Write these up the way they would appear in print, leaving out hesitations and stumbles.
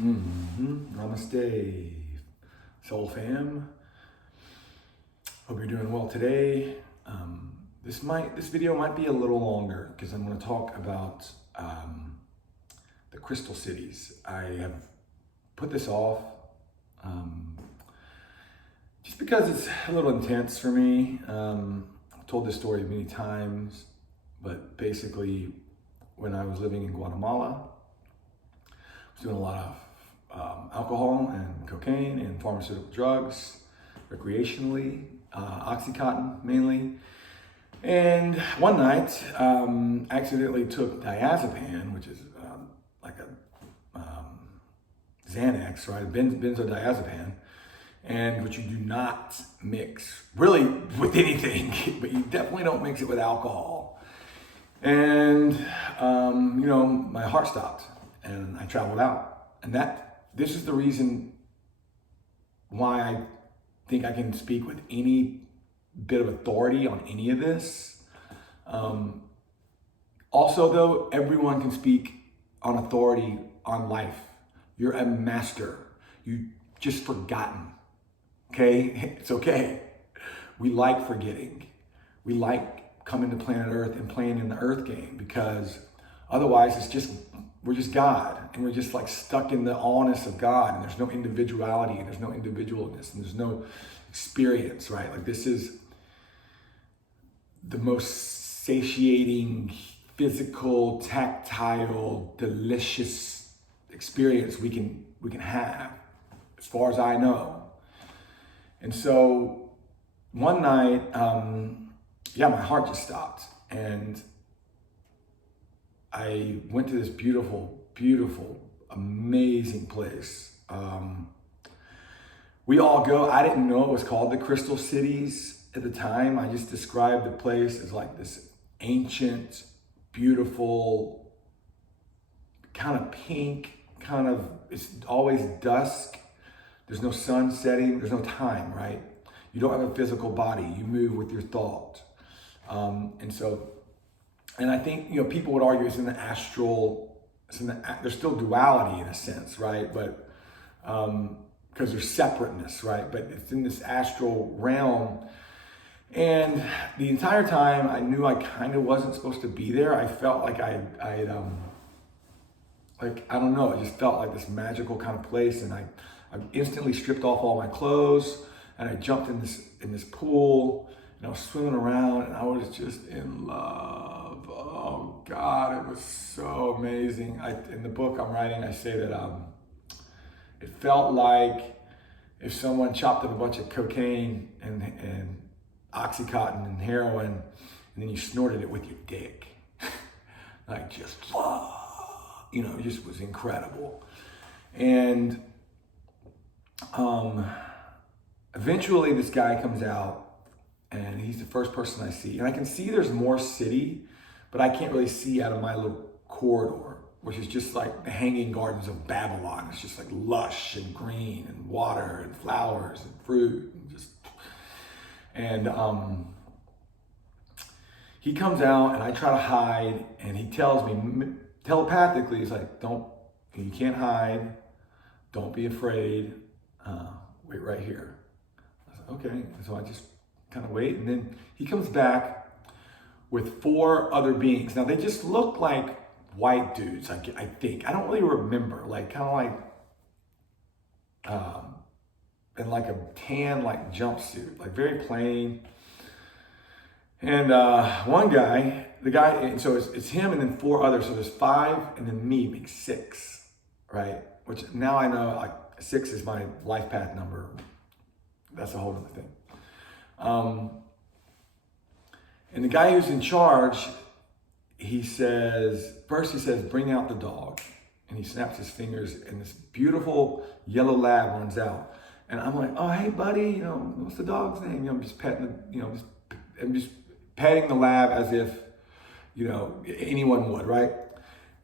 Namaste, Soul Fam. Hope you're doing well today. This video might be a little longer because I'm going to talk about the crystal cities. I have put this off just because it's a little intense for me. I've told this story many times, but basically, when I was living in Guatemala, I was doing a lot of alcohol and cocaine and pharmaceutical drugs recreationally, Oxycontin mainly. And one night, accidentally took diazepam, which is like a Xanax, right? Benzodiazepam, and which you do not mix really with anything, but you definitely don't mix it with alcohol. And my heart stopped, and I traveled out, and this is the reason why I think I can speak with any bit of authority on any of this. Also, though, everyone can speak on authority on life. You're a master. You just forgotten. Okay? It's okay. We like forgetting. We like coming to planet Earth and playing in the Earth game because otherwise we're just God, and we're just like stuck in the allness of God, and there's no individuality, and there's no individualness, and there's no experience, right? Like, this is the most satiating, physical, tactile, delicious experience we can have, as far as I know. And so one night, my heart just stopped, and I went to this beautiful, beautiful, amazing place. We all go. I didn't know it was called the Crystal Cities at the time. I just described the place as like this ancient, beautiful, kind of pink, it's always dusk. There's no sun setting. There's no time, right? You don't have a physical body. You move with your thought. And I think, people would argue it's in the astral, there's still duality in a sense, right? But, because there's separateness, right? But it's in this astral realm. And the entire time I knew I kind of wasn't supposed to be there. I felt like I don't know, it just felt like this magical kind of place. And I instantly stripped off all my clothes, and I jumped in this pool, and I was swimming around, and I was just in love. Oh God, it was so amazing. In the book I'm writing, I say that it felt like if someone chopped up a bunch of cocaine and Oxycontin and heroin, and then you snorted it with your dick. Like, just, it just was incredible. And eventually this guy comes out, and he's the first person I see. And I can see there's more city, but I can't really see out of my little corridor, which is just like the Hanging Gardens of Babylon. It's just like lush and green and water and flowers and fruit and he comes out, and I try to hide, and he tells me telepathically, he's like, you can't hide, don't be afraid, wait right here. I was like, okay. And so I just kind of wait, and then he comes back with 4 other beings. Now, they just look like white dudes, I think. I don't really remember, like kind of like in like a tan like jumpsuit, like very plain. And one guy, and so it's him and then 4 others. So there's 5, and then me makes 6, right? Which now I know, like, 6 is my life path number. That's a whole other thing. And the guy who's in charge, he says, bring out the dog. And he snaps his fingers, and this beautiful yellow lab runs out. And I'm like, oh, hey, buddy, what's the dog's name? I'm just petting I'm just petting the lab as if, anyone would, right?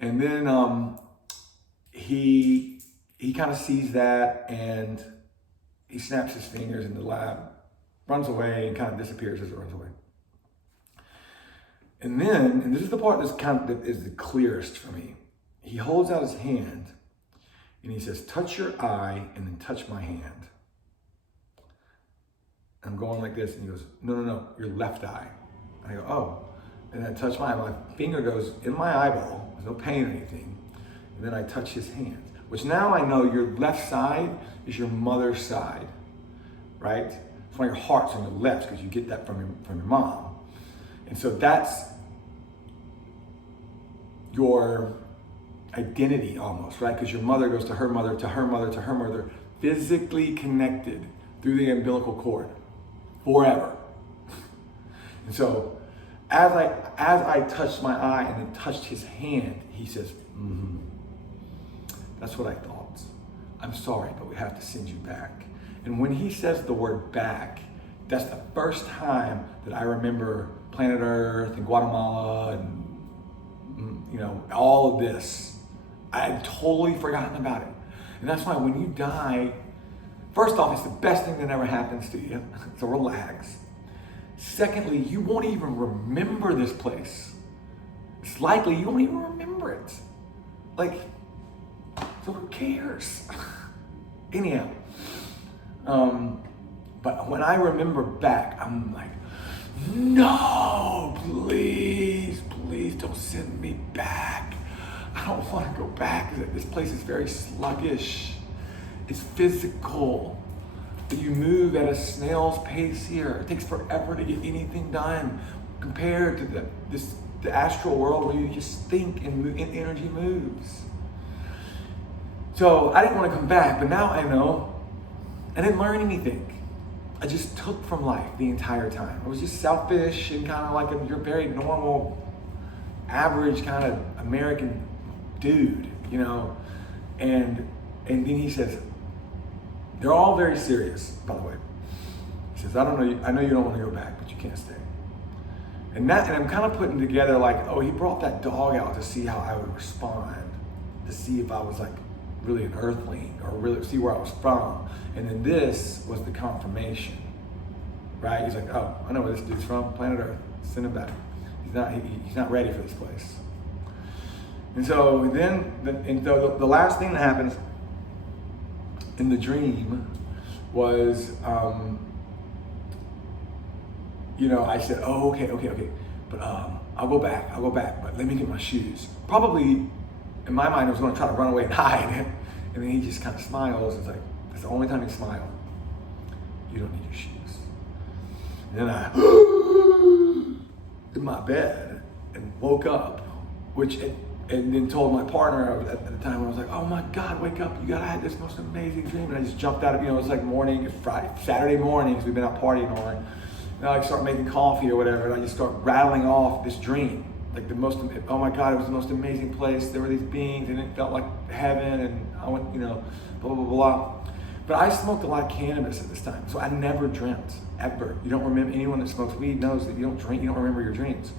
And then he kind of sees that, and he snaps his fingers, and the lab runs away and kind of disappears as it runs away. And then, and this is the part that is the clearest for me, he holds out his hand, And he says, touch your eye and then touch my hand. I'm going like this, and he goes, no, your left eye. I go, oh. And I touch my finger goes in my eyeball, there's no pain or anything. And then I touch his hand, which now I know your left side is your mother's side, right? It's why your heart's on your left, because you get that from your mom. And so that's your identity almost, right? Because your mother goes to her mother, to her mother, to her mother, physically connected through the umbilical cord forever. And so as I touched my eye and then touched his hand, he says, that's what I thought. I'm sorry, but we have to send you back. And when he says the word back, that's the first time that I remember planet Earth and Guatemala and all of this. I had totally forgotten about it. And that's why when you die, first off, it's the best thing that ever happens to you. So relax. Secondly, you won't even remember this place. It's likely you won't even remember it. So who cares? Anyhow. But when I remember back, I'm like, no, please don't send me back. I don't want to go back. This place is very sluggish. It's physical. You move at a snail's pace here. It takes forever to get anything done compared to the astral world where you just think and energy moves. So I didn't want to come back, but now I know. I didn't learn anything. I just took from life the entire time. I was just selfish and kind of like your very normal, average kind of American dude, And then he says, they're all very serious, by the way. He says, I know you don't want to go back, but you can't stay. And I'm kind of putting together he brought that dog out to see how I would respond, to see if I was really an earthling or really see where I was from. And then this was the confirmation, right? He's like, oh, I know where this dude's from, planet Earth. Send him back. He's not ready for this place. And so then, the last thing that happens in the dream was, I said, oh, okay, but I'll go back, but let me get my shoes. Probably, in my mind, I was going to try to run away and hide. And then he just kind of smiles. It's like, that's the only time he smiled. You don't need your shoes. And then I, in my bed, and woke up, and then told my partner at the time, I was like, oh my God, wake up, I had this most amazing dream. And I just jumped out of, it was like morning, it's Friday, Saturday mornings, we've been out partying all night. And I start making coffee or whatever, and I just start rattling off this dream. Oh my God, it was the most amazing place. There were these beings, and it felt like heaven, and I went, blah, blah, blah. But I smoked a lot of cannabis at this time, so I never dreamt, ever. You don't remember, anyone that smokes weed knows that you don't drink, you don't remember your dreams.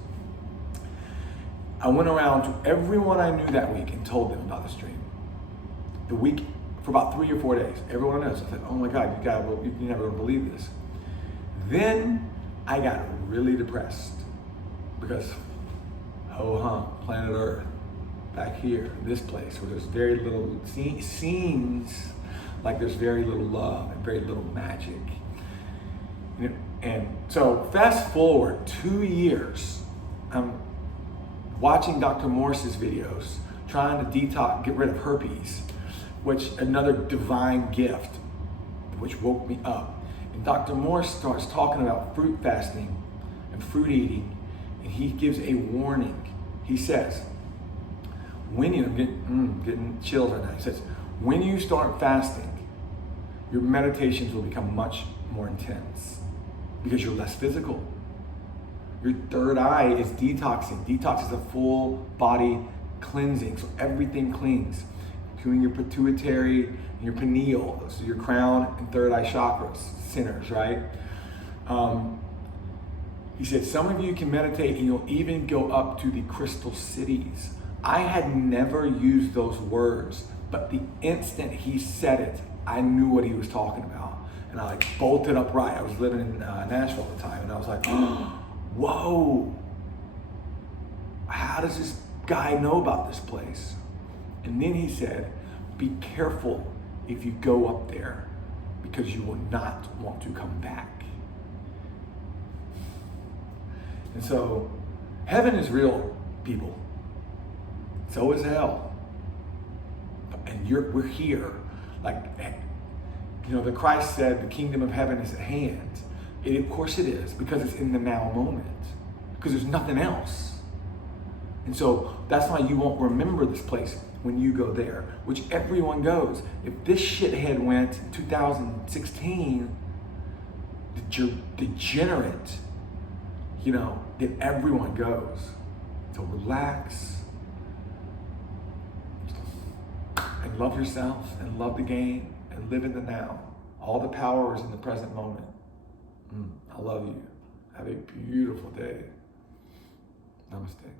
I went around to everyone I knew that week and told them about this dream. The week, for about 3 or 4 days, everyone knows. I said, oh my God, you never would believe this. Then I got really depressed because, planet Earth, back here, this place where there's very little, seems like there's very little love and very little magic. And so fast forward 2 years, I'm watching Dr. Morse's videos, trying to get rid of herpes, which another divine gift, which woke me up. And Dr. Morse starts talking about fruit fasting and fruit eating, and he gives a warning. He says, when you, getting chills right now, he says, when you start fasting, your meditations will become much more intense because you're less physical. Your third eye is detoxing. Detox is a full body cleansing, so everything cleans, including your pituitary and your pineal, so your crown and third eye chakras, centers, right? He said, some of you can meditate and you'll even go up to the crystal cities. I had never used those words, but the instant he said it, I knew what he was talking about. And I bolted upright. I was living in Nashville at the time, and I was like, whoa, how does this guy know about this place? And then he said, be careful if you go up there, because you will not want to come back. And so, heaven is real, people. So is hell. And we're here. Like, the Christ said the kingdom of heaven is at hand. Of course it is, because it's in the now moment. Because there's nothing else. And so that's why you won't remember this place when you go there, which everyone goes. If this shithead went in 2016, degenerate, then everyone goes. So relax and love yourself and love the game and live in the now. All the power is in the present moment. I love you. Have a beautiful day. Namaste.